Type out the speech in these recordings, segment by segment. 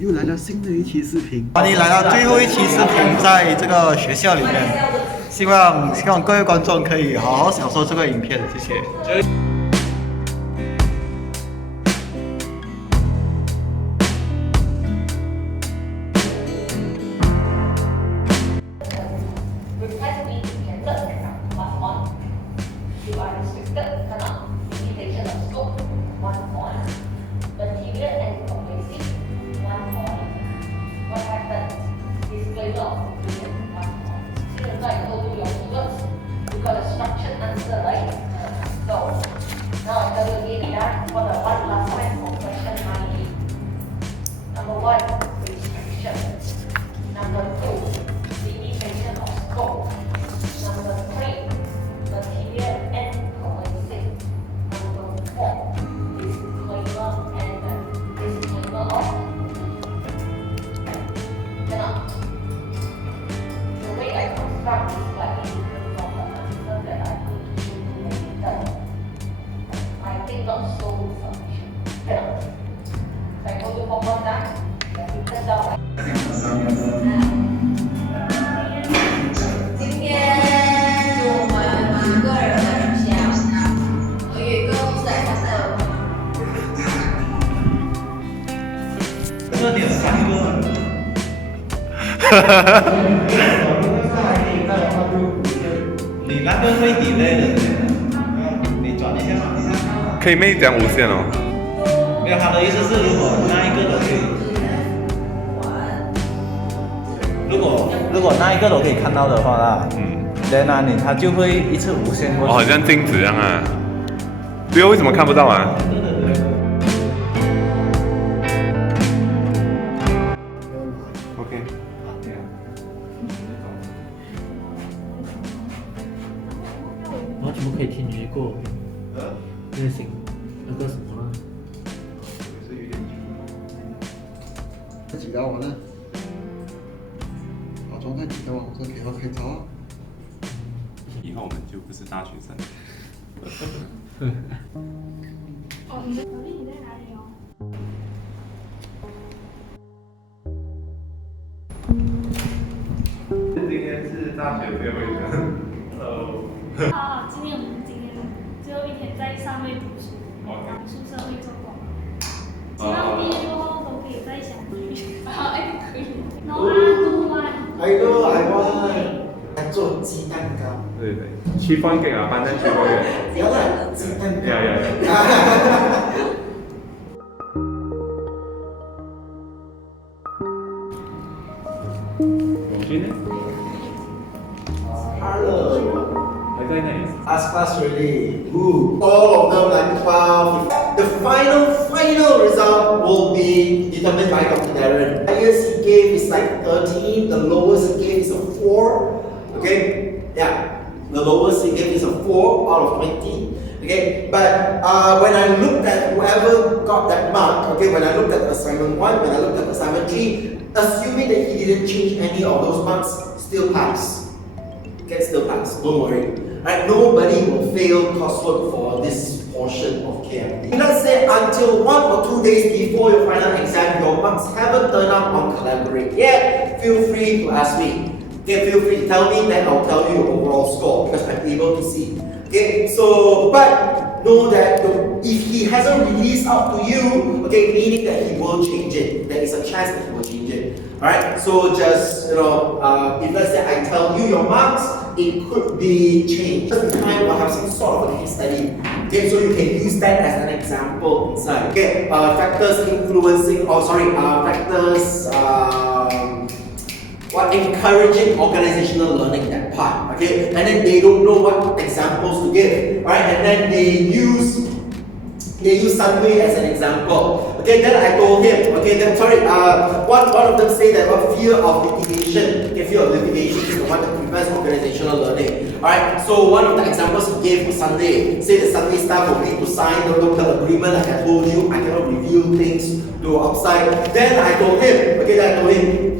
又来了新的一期视频，欢迎来到最后一期视频，在这个学校里面，希望各位观众可以好好享受这个影片，谢谢。你那个会delay的，你转一下嘛。可以妹讲无线哦。没有，他的意思是如果那一个都可以，如果那一个都可以看到的话啦，then 啊它就会一次无限过去。哦，好像镜子一样啊。对哦，为什么看不到啊？完全不可以听觉过那个什么呢？几条网呢？好，装在几条网上给他可以找啊。以后我们就不是大学生。哦，你在哪里哦？今天是大学最后一天。好，今天最后一天在上面读书，出社会做工。希望毕业过后都可以再相聚。哎，可以。No one. I know, I want 做鸡蛋糕。对对，去放给啊，反正去放给。不要啦，鸡蛋糕。呀。永军呢？ Hello. 还在那里。Ask class ready. Woo. All of them like 12. The final result will be determined by Dr. Darren. The highest he gave is like 13. The lowest he gave is a 4. Okay. Yeah. The lowest he gave is a 4 out of 20. Okay, but when I looked at whoever got that mark, okay, when I looked at assignment 1, when I looked at assignment 3, assuming that he didn't change any of those marks, still pass. Okay, still pass, don't worry. Right, nobody will fail coursework for this portion of KMT. Let's say until 1 or 2 days before your final exam, your marks haven't turned up on Collaborate yet, feel free to ask me. Okay, feel free to tell me, then I'll tell you your overall score because I'm able to see. Okay, so, but know that if he hasn't released out to you, okay, meaning that he will change it. There is a chance that he will change it. Alright, so just, if let's say I tell you your marks, it could be changed. Just time we'll have some sort of a case study. Okay, so you can use that as an example inside. Okay, factors influencing, factors, encouraging organizational learning, that part, okay? And then they don't know what examples to give, right? And then they use Sunway as an example. Okay, then I told him, okay, then one of them say that fear of litigation, okay, fear of litigation is the one that prevents organizational learning. Alright, so one of the examples he gave was Sunday. Say the Sunday staff will need to sign the local agreement like I told you, I cannot reveal things to outside. Then I told him,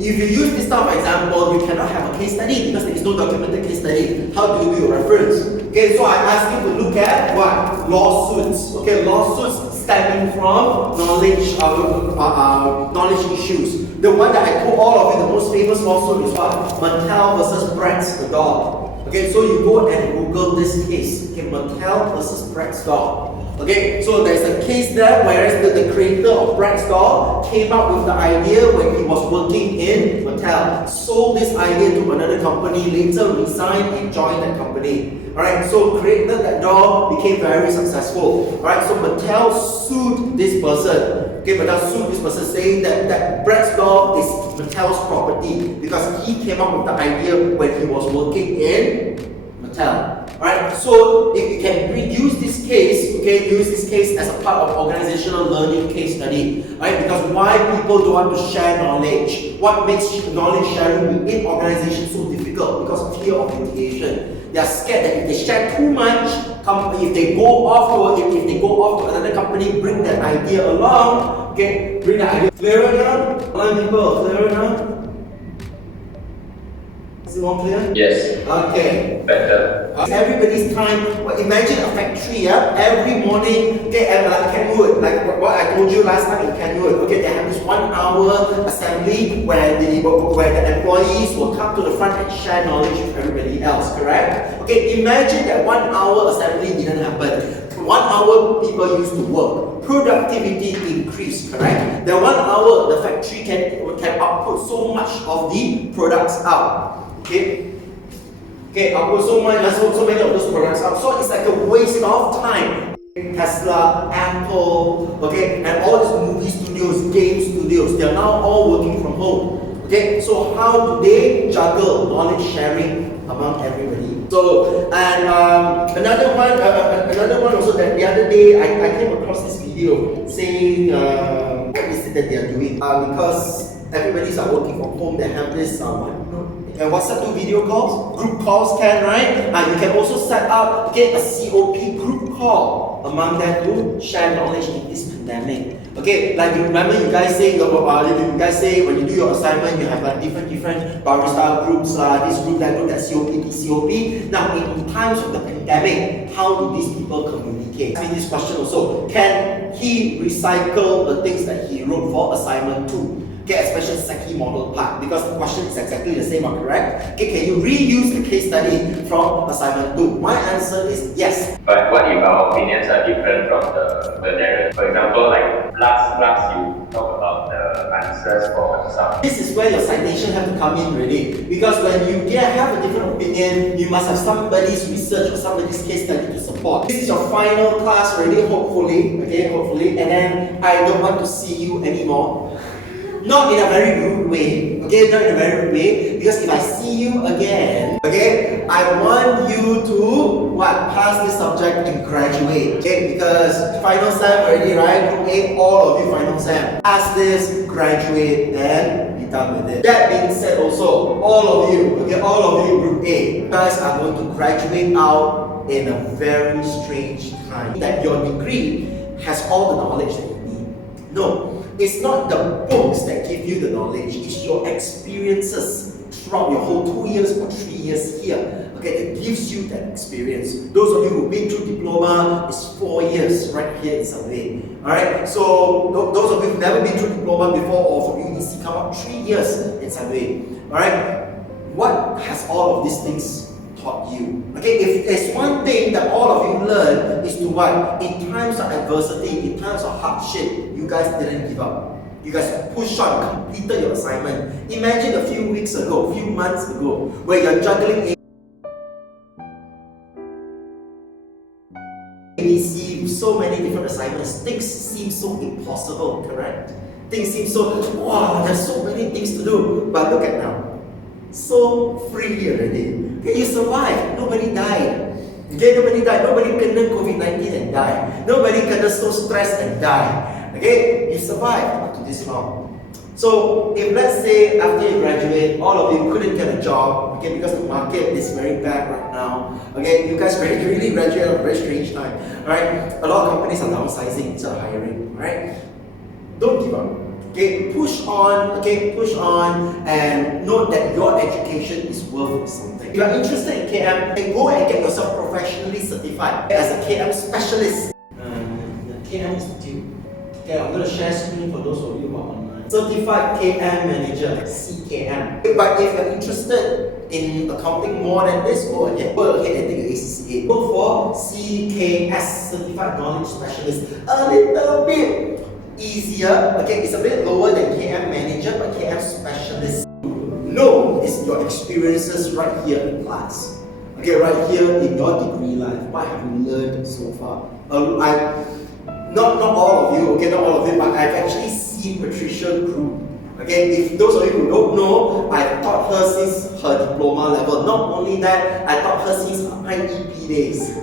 if you use this type of example, you cannot have a case study because there is no documented case study. How do you do your reference? Okay, so I asked him to look at what? Lawsuits. Okay, lawsuits stemming from knowledge issues. The one that I told all of you, the most famous lawsuit is what? Mattel versus Bratz the dog. Okay, so you go and Google this case. Okay, Mattel versus Bratz dog. Okay, so there's a case there, whereas the creator of Bratz dog came up with the idea when he was working in Mattel, sold this idea to another company, later resigned and joined that company. Alright, so created that dog, became very successful. Alright, so Mattel sued this person. Okay, Mattel sued this person saying that Bratz dog is Mattel's property because he came up with the idea when he was working in Mattel. Alright, so if you can use this case, okay, use this case as a part of organizational learning case study, right? Because why people don't want to share knowledge? What makes knowledge sharing in organizations so difficult? Because of fear of litigation. They are scared that if they share too much, if they go off to another company, bring that idea along, okay, bring that idea. Clearer now? Online people, clearer now? Is it more clear? Yes. Okay. Better. Everybody's time. Well, imagine a factory, every morning, okay, and like Kenwood, like what I told you last time in Kenwood, okay, they have this 1 hour assembly where the employees will come to the front and share knowledge with everybody else, correct? Okay, imagine that 1 hour assembly didn't happen. 1 hour people used to work. Productivity increased, correct? Then 1 hour the factory can output so much of the products out. Okay, output so many of those products out. So it's like a waste of time. Tesla, Apple, okay, and all these movie studios, game studios, they are now all working from home. Okay, so how do they juggle knowledge sharing among everybody? So, and another one also that the other day I came across this video saying what is it that they are doing? Because everybody's working from home, they have this and WhatsApp do video calls, group calls can, right? You can also set up, a COP group call among them to share knowledge in this pandemic. Okay, like you remember you guys say when you do your assignment, you have like different barista groups, this group, that COP, this COP. Now in times of the pandemic, how do these people communicate? I mean this question also, can he recycle the things that he wrote for assignment 2? Okay, especially Seki model part, because the question is exactly the same, correct? Okay, can you reuse the case study from assignment 2? My answer is yes. But what if our opinions are different from the Darren? For example, like last class you talk about the answers for exam. This is where your citation have to come in really. Because when you have a different opinion, you must have somebody's research or somebody's case study to support. This is your final class already, hopefully, and then I don't want to see you anymore. Not in a very rude way, okay? Not in a very rude way, because if I see you again, okay, I want you to pass this subject and graduate, okay? Because final SEM already, right? Group A, all of you final SEM. Pass this, graduate, and be done with it. That being said, also, all of you, okay, all of you, Group A, you guys are going to graduate out in a very strange time. That your degree has all the knowledge that you need. No. It's not the books that give you the knowledge, it's your experiences throughout your whole 2 years or 3 years here, okay, that gives you that experience. Those of you who've been through diploma, it's 4 years right here in Sunway. Alright, so those of you who've never been through diploma before, or from UEC, come up 3 years in Sunway. Alright, what has all of these things taught you? Okay, if there's one thing that all of you learn is to what? In times of adversity, in times of hardship, you guys didn't give up. You guys pushed on, completed your assignment. Imagine a few weeks ago, a few months ago, where you're juggling ABC with so many different assignments. Things seem so impossible, correct? Things seem so, wow, there's so many things to do. But look at now. So free already. Okay, you survived. Nobody died. Okay, nobody died. Nobody kena COVID-19 and die. Nobody kena so stressed and die. Okay, you survived up to this long. So if let's say after you graduate, all of you couldn't get a job, okay, because the market is very bad right now. Okay, you guys really graduate at a very strange time. Alright, a lot of companies are downsizing instead of hiring. Alright, don't give up. Okay, push on, and note that your education is worth something. If you are interested in KM, then go and get yourself professionally certified as a KM specialist. The KM Institute. Okay, I'm going to share screen for those of you who are online. Certified KM Manager, CKM. But if you're interested in accounting more than this, go ahead and take your ACCA. Go for CKS, Certified Knowledge Specialist. A little bit easier. Okay, it's a bit lower than KM Manager, but KM Specialist. No, it's your experiences right here in class. Okay, right here in your degree life. What have you learned so far? Not all of you, okay, not all of you, but I've actually seen Patricia Crew. Okay, if those of you who don't know, I've taught her since her diploma level. Not only that, I taught her since her IEP days,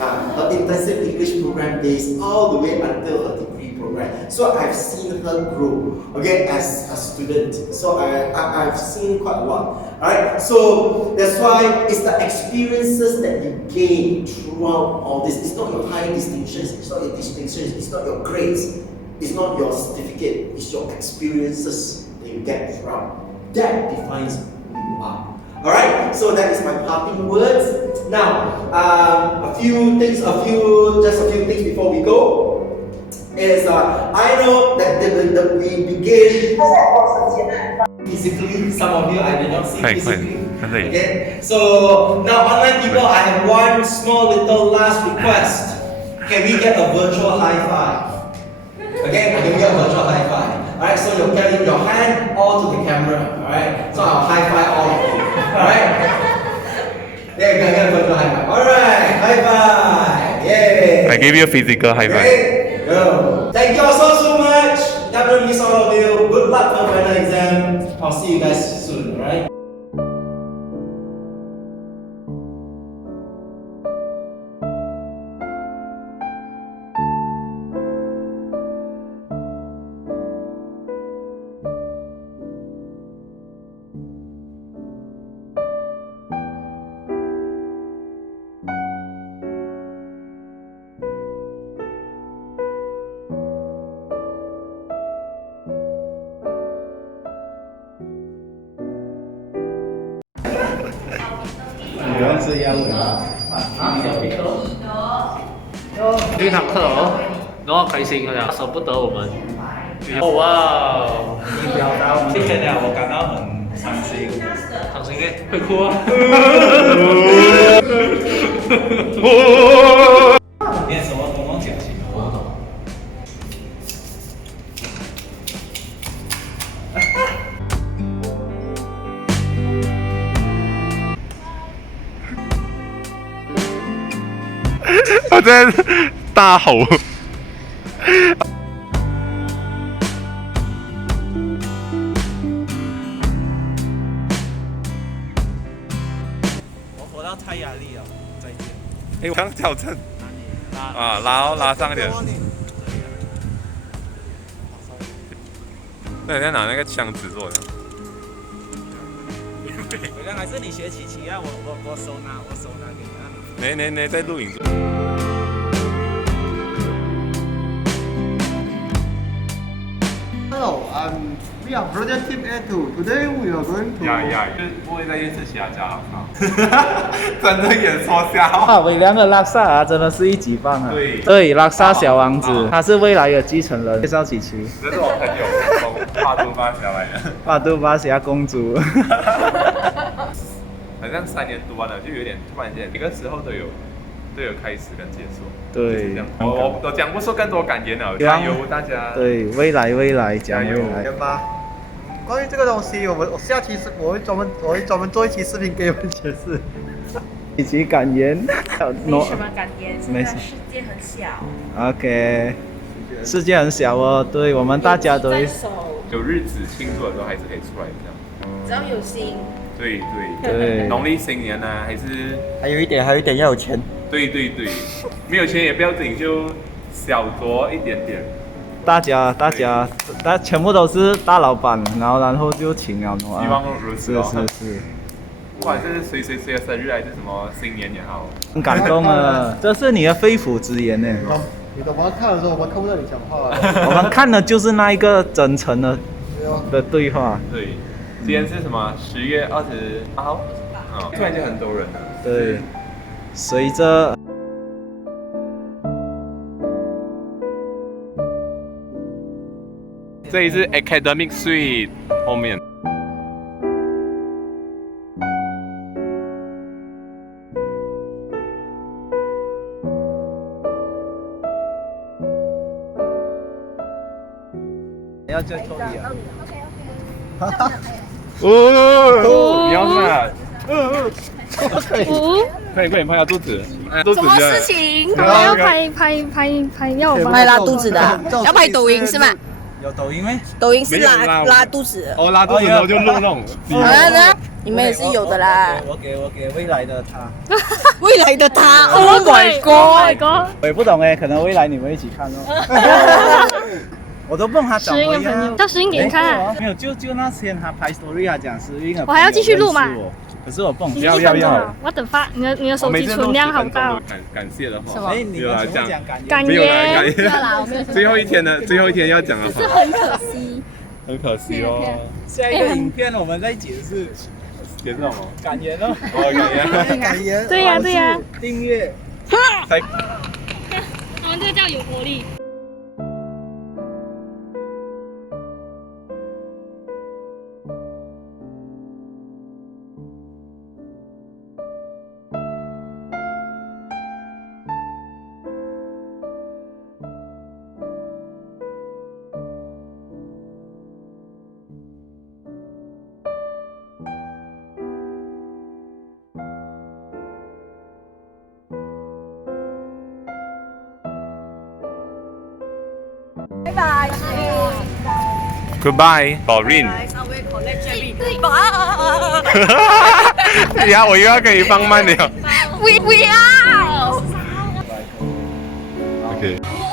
her intensive English program days, all the way until her degree program. So I've seen her grow, okay, as a student. So I've seen quite a lot. Alright, so that's why it's the experiences that you gain throughout all this. It's not your high distinctions, it's not your distinctions, it's not your grades, it's not your certificate, it's your experiences that you get throughout. That defines who you are. Alright, so that is my parting words. Now, just a few things before we go. Is I know that we begin physically. Some of you I did not see physically. Okay. So now online people, I have one small little last request. Can we get a virtual high five? Okay, can we get a virtual high five? Alright, so you're carrying your hand all to the camera. Alright, so I'll high five all of you. Alright. There you go, get a virtual high five. Alright, high five. Yay! I gave you a physical high five. Great. Go. Thank you all so much. God bless all of you. Good luck for the final exam. I'll see you guys soon, alright?这堂课哦，然后开心，好像舍不得我们。哦哇哦！你表达我们今天我感到很伤心。伤心嘞，会哭啊！练什么东东讲起？我在大吼。我活到太压力了，再见。哎，我刚矫正。拉上一点。那你在拿那个箱子做的？我刚还是你学琪琪啊，我手拿给你啊。你在录影。Hello, we are Project Team A2. Today we are going to. 就是不会再一次下架了。真的演说瞎话。啊，伟良的拉萨啊，真的是一级棒啊！对，拉萨小王子，他是未来的继承人。介绍琪琪，这是我朋友从帕杜巴峡来的。帕杜巴峡公主。好像3年读完了，就有点突然间，每个时候都有开始跟结束。对，我讲不出更多感言了，加油大家！对，未来讲未来。行吧。关于这个东西，我下期我会专门做一期视频给你们解释。以及感言。没什么感言，现在世界很小。OK， 世界很小哦，对我们大家都会有日子庆祝的时候还是可以出来这样。只要有心。对，农历新年啊，还是还有一点要有钱。对，没有钱也不要紧，就小酌一点点。大家全部都是大老板，然后就请了。希望如此哦。是。不管是谁的生日还是什么新年也好，很感动啊！这是你的肺腑之言呢。你懂吗？看的时候我们看不到你讲话。我们看的就是那一个真诚的对话。对，今天是什么？10月28号。突然间很多人了。对，随着这里是 Academic Suite 后面。要再抽一啊！哦，你要什么？五，快点拍下肚子，肚子。什么事情？我要拍，要我拍拉肚子的啊，要拍抖音是吗？有抖音没？抖音是没有啦拉肚子。哦，拉肚子然后就录那种。好了呢，你们也是有的啦。我给未来的他。未来的他 ，Oh my god！ god！我也不懂哎，可能未来你们一起看哦。我都不懂他找石英的朋友，叫石英给你看。没有，就那天他拍 story 他讲石英的。我还要继续录吗？可是我不懂。要。我等发，你的手机存量好大哦。感谢的话。什么？你们讲感言。最后一天要讲的话。是很可惜。很可惜哦。下一个影片我们再解释。解释什么？感言哦。感言。对呀。订阅。我们这个叫有活力。拜拜。Goodbye, Borin。呀，我又要给你放慢了。We are。OK。